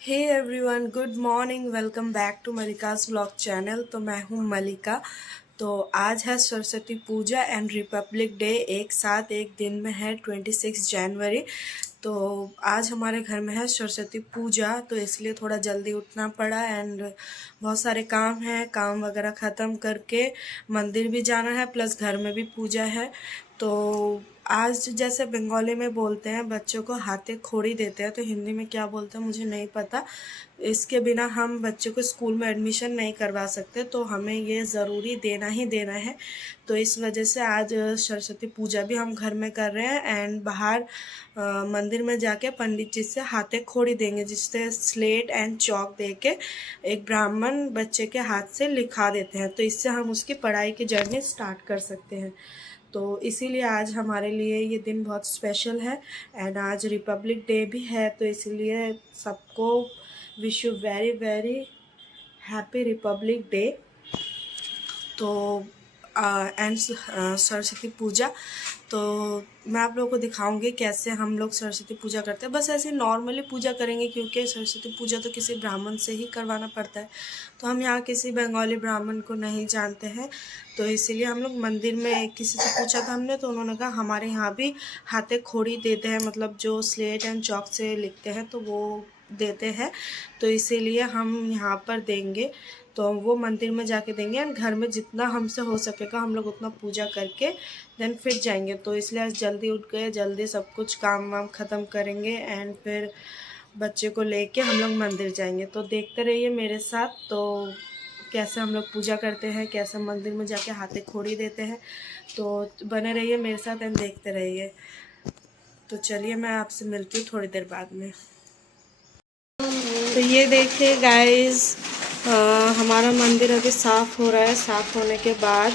Hey everyone, good morning. Welcome back to Malika's vlog channel. तो मैं हूँ मलिका। तो आज है Saraswati Puja and republic day, एक साथ एक दिन में है 26 जनवरी। तो आज हमारे घर में है सरस्वती पूजा, तो इसलिए थोड़ा जल्दी उठना पड़ा एंड बहुत सारे काम हैं। काम वगैरह ख़त्म करके मंदिर भी जाना है, प्लस घर में भी पूजा है। तो आज जैसे बंगाली में बोलते हैं बच्चों को हाथे खोड़ी देते हैं, तो हिंदी में क्या बोलते हैं मुझे नहीं पता। इसके बिना हम बच्चों को स्कूल में एडमिशन नहीं करवा सकते, तो हमें ये ज़रूरी देना ही देना है। तो इस वजह से आज सरस्वती पूजा भी हम घर में कर रहे हैं एंड बाहर मंदिर में जाके पंडित जी से हाथे खोड़ी देंगे, जिससे स्लेट एंड चौक दे के एक ब्राह्मण बच्चे के हाथ से लिखा देते हैं, तो इससे हम उसकी पढ़ाई की जर्नी स्टार्ट कर सकते हैं। तो इसीलिए आज हमारे लिए ये दिन बहुत स्पेशल है एंड आज रिपब्लिक डे भी है, तो इसलिए सबको wish you very very happy Republic day. तो एंड सरस्वती पूजा, तो मैं आप लोगों को दिखाऊंगी कैसे हम लोग सरस्वती पूजा करते हैं। बस ऐसे नॉर्मली पूजा करेंगे, क्योंकि सरस्वती पूजा तो किसी ब्राह्मण से ही करवाना पड़ता है। तो हम यहाँ किसी बंगाली ब्राह्मण को नहीं जानते हैं, तो इसीलिए हम लोग मंदिर में किसी से पूछा था हमने, तो उन्होंने कहा हमारे यहाँ भी हाथे खोड़ी देते हैं, मतलब जो स्लेट एंड चौक से लिखते हैं तो वो देते हैं, तो इसीलिए हम यहाँ पर देंगे। तो वो मंदिर में जाके देंगे एंड घर में जितना हमसे हो सकेगा हम लोग उतना पूजा करके देन फिर जाएंगे। तो इसलिए आज जल्दी उठ गए, जल्दी सब कुछ काम वाम ख़त्म करेंगे एंड फिर बच्चे को लेके हम लोग मंदिर जाएंगे। तो देखते रहिए मेरे साथ, तो कैसे हम लोग पूजा करते हैं, कैसे मंदिर में जाके हाथे खोड़ी देते हैं। तो बने रहिए मेरे साथ एंड देखते रहिए। तो चलिए मैं आपसे मिलती हूँ थोड़ी देर बाद में। तो ये देखिए गाइस, हमारा मंदिर अभी साफ़ हो रहा है। साफ़ होने के बाद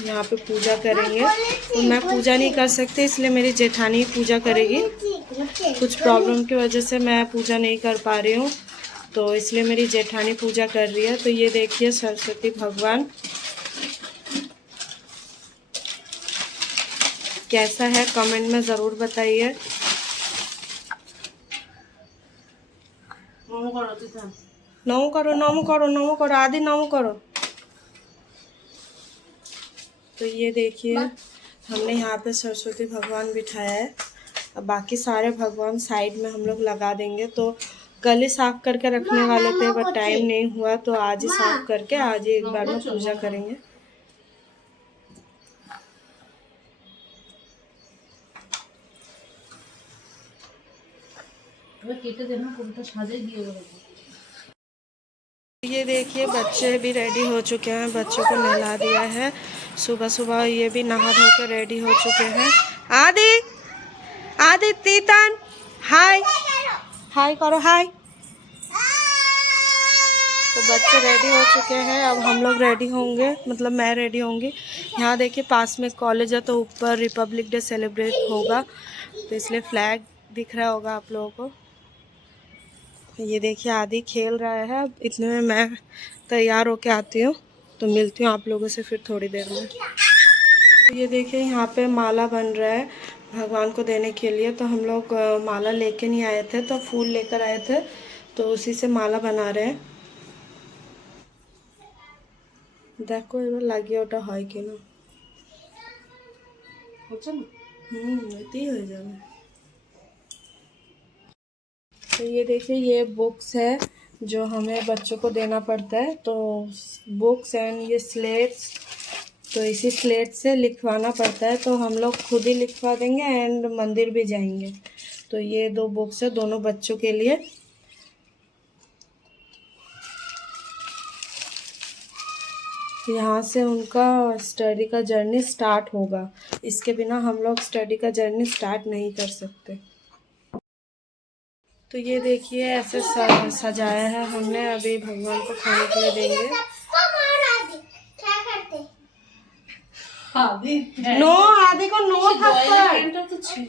यहाँ पे पूजा करेंगे। तो मैं पूजा नहीं कर सकती, इसलिए मेरी जेठानी पूजा करेगी। कुछ प्रॉब्लम की वजह से मैं पूजा नहीं कर पा रही हूँ, तो इसलिए मेरी जेठानी पूजा कर रही है। तो ये देखिए सरस्वती भगवान कैसा है, कमेंट में ज़रूर बताइए। नमो करो, नमो करो, नमो करो, आदि नमो करो। तो ये देखिए हमने यहाँ पे सरस्वती भगवान बिठाया है। अब बाकी सारे भगवान साइड में हम लोग लगा देंगे। तो कल ही साफ करके रखने वाले थे, बट टाइम नहीं हुआ, तो आज ही साफ करके आज ही एक बार में पूजा करेंगे। ये देखिए बच्चे भी रेडी हो चुके हैं, बच्चों को नहला दिया है। सुबह सुबह ये भी नहा धो के रेडी हो चुके हैं। आदि आदि तीतन हाय हाय करो, हाय। तो बच्चे रेडी हो चुके हैं, अब हम लोग रेडी होंगे, मतलब मैं रेडी होंगी। यहाँ देखिए पास में कॉलेज है, तो ऊपर रिपब्लिक डे सेलिब्रेट होगा, तो इसलिए फ्लैग दिख रहा होगा आप लोगों को। ये देखिए आदि खेल रहा है। अब इतने में मैं तैयार होके आती हूँ, तो मिलती हूँ आप लोगों से फिर थोड़ी देर में। तो ये देखिए यहाँ पे माला बन रहा है भगवान को देने के लिए। तो हम लोग माला लेके नहीं आए थे, तो फूल लेकर आए थे, तो उसी से माला बना रहे हैं। देखो এবার লাগিয়ে ওটা হয় কিনা, হচ্ছে না। এতেই হয়ে যাবে। तो ये देखिए ये बुक्स है जो हमें बच्चों को देना पड़ता है। तो बुक्स एंड ये स्लेट्स, तो इसी स्लेट से लिखवाना पड़ता है, तो हम लोग खुद ही लिखवा देंगे एंड मंदिर भी जाएंगे। तो ये दो बुक्स है दोनों बच्चों के लिए। यहाँ से उनका स्टडी का जर्नी स्टार्ट होगा, इसके बिना हम लोग स्टडी का जर्नी स्टार्ट नहीं कर सकते। तो ये देखिए ऐसे सजाया है हमने, अभी भगवान को खाने के लिए देंगे। नो आदि को नो थप्पड़।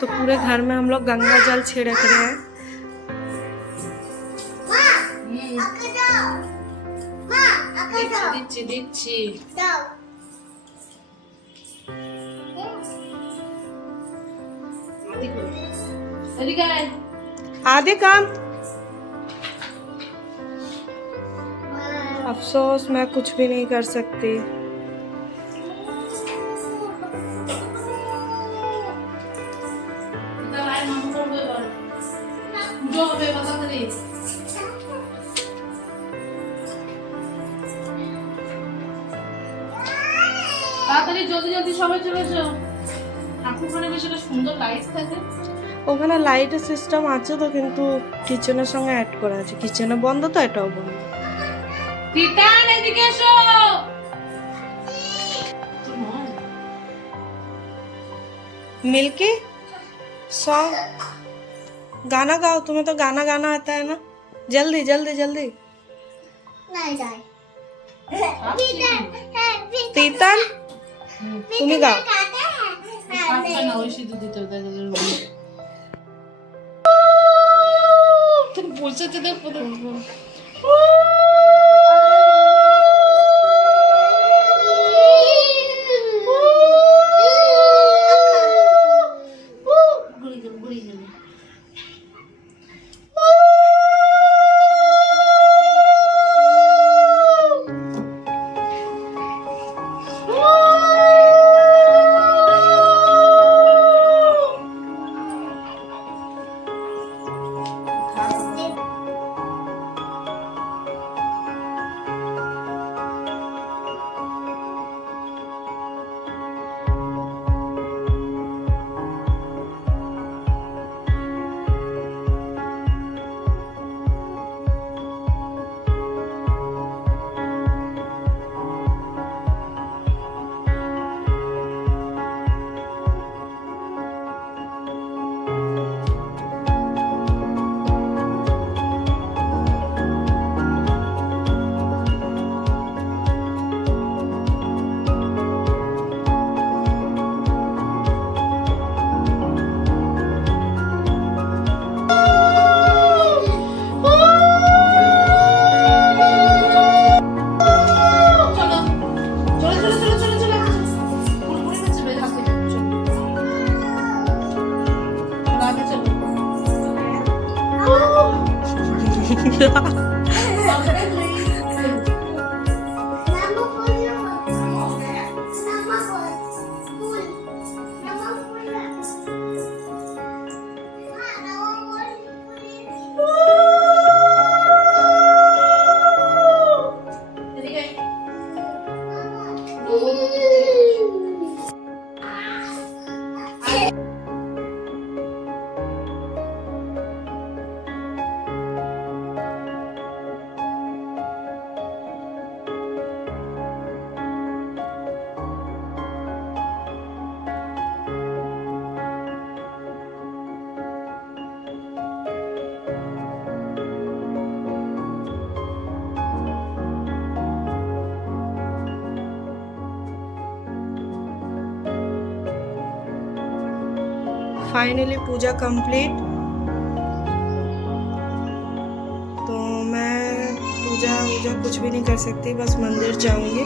तो पूरे घर में हम लोग गंगा जल छिड़क रहे हैं। आदि काम अफसोस मैं कुछ भी नहीं कर सकती। তাড়াতাড়ি জলদি জলদি সবাই চলে এসো। ঠাকুরঘরে বেশ একটা সুন্দর লাইট থাকে। ওখানে লাইটের সিস্টেম আছে তো, কিন্তু কিচেনের সঙ্গে অ্যাড করা আছে। কিচেনে বন্ধ তো, এটাও বন্ধ। তিতান এদিকে এসো। मिल्की सॉन्ग गाना गाओ, तुम्हें तो गाना गाना आता है ना। जल्दी जल्दी जल्दी। नहीं जाए तीतन तुम्हें गाओ। পাঁচটা না ওই সিদ্ধ দিতে হবে তুমি বলতে দেখো फाइनली पूजा कंप्लीट। तो मैं पूजा कुछ भी नहीं कर सकती, बस मंदिर जाऊंगी।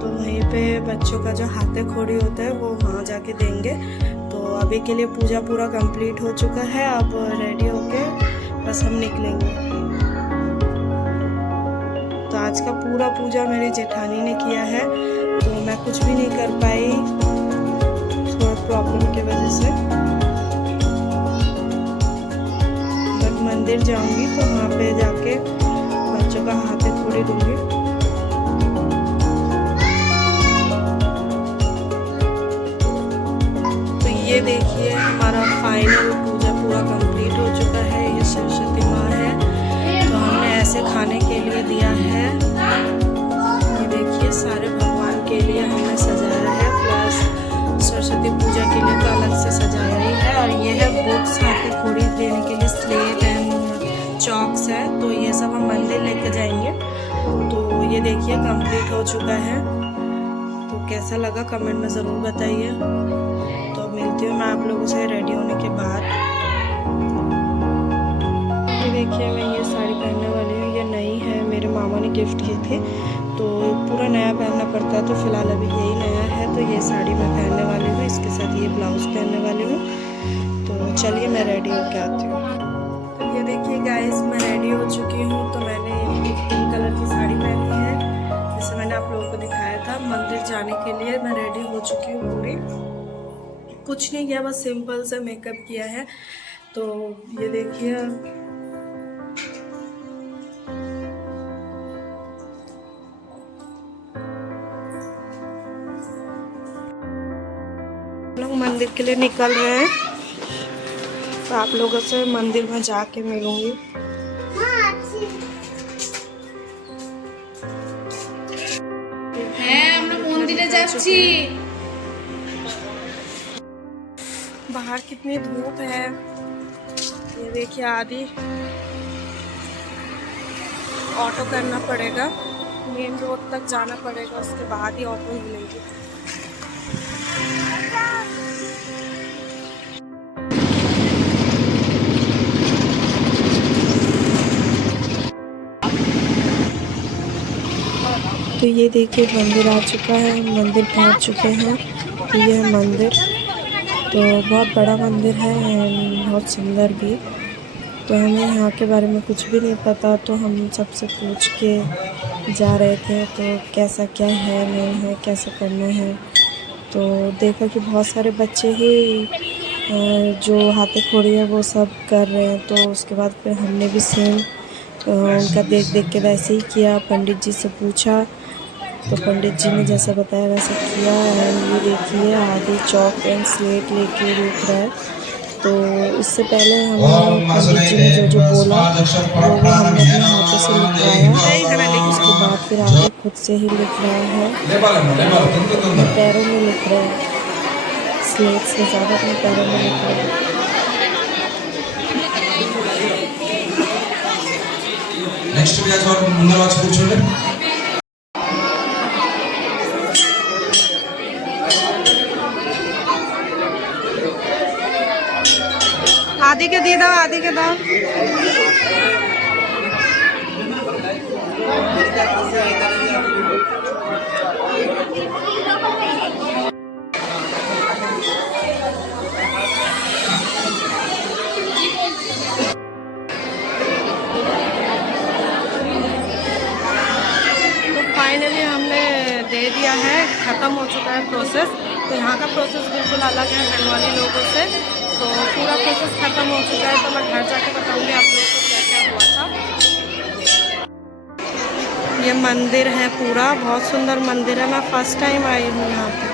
तो वहीं पे बच्चों का जो हाथे खोड़ी होता है वो वहाँ जाके देंगे। तो अभी के लिए पूजा पूरा कंप्लीट हो चुका है। अब रेडी होके बस हम निकलेंगे। तो आज का पूरा पूजा मेरी जेठानी ने किया है, तो मैं कुछ भी नहीं कर पाई प्रॉब्लम की वजह से। बट मंदिर जाऊंगी तो वहाँ पे जाके बच्चों का हाथे खोड़ी दूंगी। तो ये देखिए हमारा फाइनल पूजा पूरा कंप्लीट हो चुका है। ये सरस्वती माँ है, तो हमने ऐसे खाने के लिए दिया है। ये देखिए सारे भगवान के लिए हमने सजाया है, प्लस सरस्वती पूजा के लिए तो अलग से सजाया ही है। और ये है बुक्स, हाथे खोड़ी देने के लिए स्लेट एंड चॉक्स है। तो ये सब हम मंदिर लेके जाएंगे। तो ये देखिए कंप्लीट हो चुका है। कैसा लगा कमेंट में ज़रूर बताइए। तो मिलती हूँ मैं आप लोगों से रेडी होने के बाद। ये देखिए मैं ये साड़ी पहनने वाली हूँ, ये नई है, मेरे मामा ने गिफ्ट की थी, तो पूरा नया पहनना पड़ता है, तो फिलहाल अभी यही नया है। तो ये साड़ी मैं पहनने वाली हूँ, इसके साथ ये ब्लाउज़ पहनने वाली हूँ। तो चलिए मैं रेडी होके आती हूँ। तो ये देखिए गाइस मैं रेडी हो चुकी हूँ। तो मैंने एक पिंक कलर की साड़ी पहनी है, जैसे मैंने आप लोगों को दिखाया था। मंदिर जाने के लिए मैं रेडी हो चुकी हूँ पूरी, कुछ नहीं किया, बस सिंपल सा मेकअप किया है। तो ये देखिए लोग मंदिर के लिए निकल रहे हैं, तो आप लोगों से मंदिर में जाके मिलूंगी। হ্যাঁ আমরা মন্দিরে যাচ্ছি। बाहर कितनी धूप है, ये देखिए। आदि ऑटो करना पड़ेगा, मेन रोड तक जाना पड़ेगा, उसके बाद ही ऑटो मिलेगी। तो ये देखिए मंदिर आ चुका है, मंदिर पहुंच चुके हैं। तो ये है मंदिर, तो बहुत बड़ा मंदिर है एंड बहुत सुंदर भी। तो हमें यहाँ के बारे में कुछ भी नहीं पता, तो हम सबसे पूछ के जा रहे थे तो कैसा क्या है नहीं है, कैसा करना है। तो देखा कि बहुत सारे बच्चे ही जो हाथे खोड़ी है वो सब कर रहे हैं। तो उसके बाद फिर हमने भी सेम उनका देख देख के वैसे ही किया। पंडित जी से पूछा तो पंडित जी ने जैसा बताया वैसा किया। एंड ये देखिए आदि चौक एंड स्लेट लेके लिख रहा है। तो इससे पहले हमें पंडित जी ने जो जो बोला वो हमने अपने हाथों से लिखवाया। उसके बाद फिर आगे खुद से ही लिख रहा है, अपने पैरों में लिख रहा है, स्लेट से ज़्यादा अपने पैरों में लिख रहा है। నెక్స్ట్ బ్యాచ్ వరకు ముందర వచ్చి కూర్చోండి। आदि के दे दो, आदि के दो। फाइनली हमने दे दिया है, ख़त्म हो चुका है प्रोसेस। तो यहाँ का प्रोसेस बिल्कुल अलग है बंगाली लोगों से। तो पूरा प्रोसेस ख़त्म हो चुका है, तो मैं घर जाके बताऊँगी आप लोगों को क्या क्या हुआ था। ये मंदिर है पूरा, बहुत सुंदर मंदिर है, मैं फ़र्स्ट टाइम आई हूँ यहाँ पे।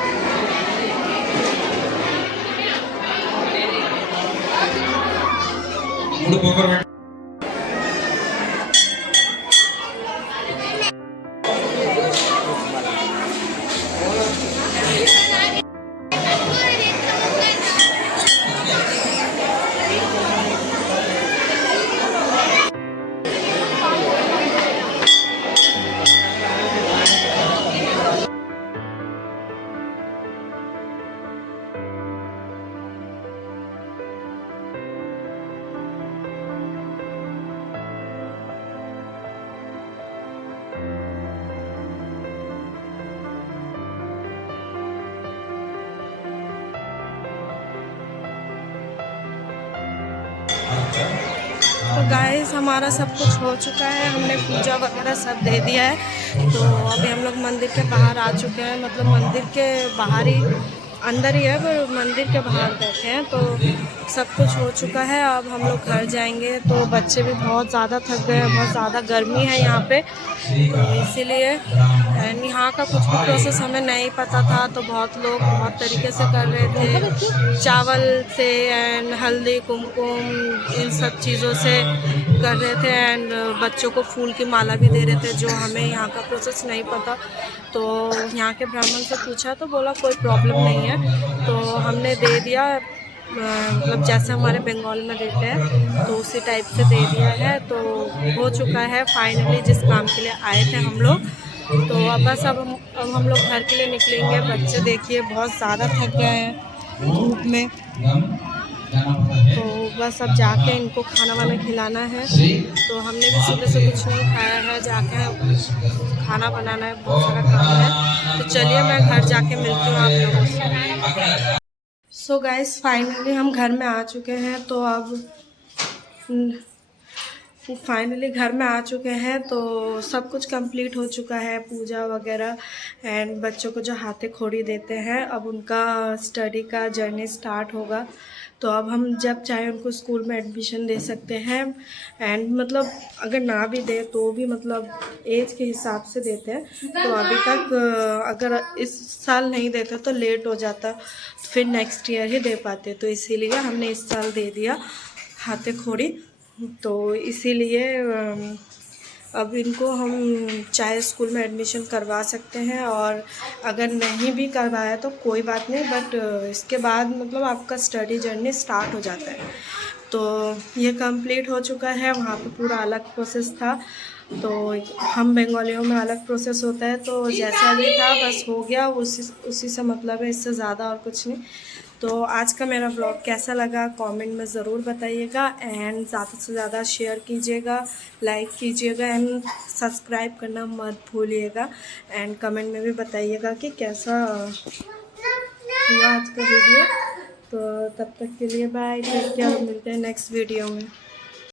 तो गाइस हमारा सब कुछ हो चुका है, हमने पूजा वगैरह सब दे दिया है। तो अभी हम लोग मंदिर के बाहर आ चुके हैं, मतलब मंदिर के बाहर ही, अंदर ही है पर मंदिर के बाहर बैठे हैं। तो सब कुछ हो चुका है, अब हम लोग घर जाएंगे। तो बच्चे भी बहुत ज़्यादा थक गए हैं, बहुत ज़्यादा गर्मी है यहाँ पे, तो इसीलिए। एंड यहाँ का कुछ भी प्रोसेस हमें नहीं पता था, तो बहुत लोग बहुत तरीके से कर रहे थे, चावल से एंड हल्दी कुमकुम इन सब चीज़ों से कर रहे थे। एंड बच्चों को फूल की माला भी दे रहे थे, जो हमें यहाँ का प्रोसेस नहीं पता। तो यहाँ के ब्राह्मण से पूछा तो बोला कोई प्रॉब्लम नहीं है। तो हमने दे दिया, मतलब जैसे हमारे बंगाल में देते हैं तो उसी टाइप से दे दिया है। तो हो चुका है फाइनली, जिस काम के लिए आए थे हम लोग तो अब बस अब हम लोग घर के लिए निकलेंगे। बच्चे देखिए बहुत ज़्यादा थक गए हैं धूप में, तो बस अब जाके इनको खाना वाना खिलाना है। तो हमने भी सुबह से कुछ नहीं खाया है, जाके खाना बनाना है, बहुत सारा काम है। तो चलिए मैं घर जाके मिलती हूँ आप लोगों से। सो गाइस फाइनली हम घर में आ चुके हैं। तो अब फाइनली घर में आ चुके हैं, तो सब कुछ कंप्लीट हो चुका है, पूजा वगैरह एंड बच्चों को जो हाथे खोड़ी देते हैं, अब उनका स्टडी का जर्नी स्टार्ट होगा। तो अब हम जब चाहे उनको स्कूल में एडमिशन दे सकते हैं एंड मतलब अगर ना भी दे तो भी मतलब एज के हिसाब से देते हैं। तो अभी तक अगर इस साल नहीं देते तो लेट हो जाता, तो फिर नेक्स्ट ईयर ही दे पाते। तो इसीलिए हमने इस साल दे दिया हाथे खोड़ी। तो इसीलिए अब इनको हम चाहे स्कूल में एडमिशन करवा सकते हैं, और अगर नहीं भी करवाया तो कोई बात नहीं, बट इसके बाद मतलब आपका स्टडी जर्नी स्टार्ट हो जाता है। तो ये कंप्लीट हो चुका है। वहाँ पे पूरा अलग प्रोसेस था, तो हम बंगालियों में अलग प्रोसेस होता है, तो जैसा भी था बस हो गया, उसी से मतलब है, इससे ज़्यादा और कुछ नहीं। तो आज का मेरा व्लॉग कैसा लगा कमेंट में ज़रूर बताइएगा एंड ज़्यादा से ज़्यादा शेयर कीजिएगा, लाइक कीजिएगा एंड सब्सक्राइब करना मत भूलिएगा। एंड कमेंट में भी बताइएगा कि कैसा हुआ आज का वीडियो। तो तब तक के लिए बाय, टेक केयर, मिलते हैं नेक्स्ट वीडियो में।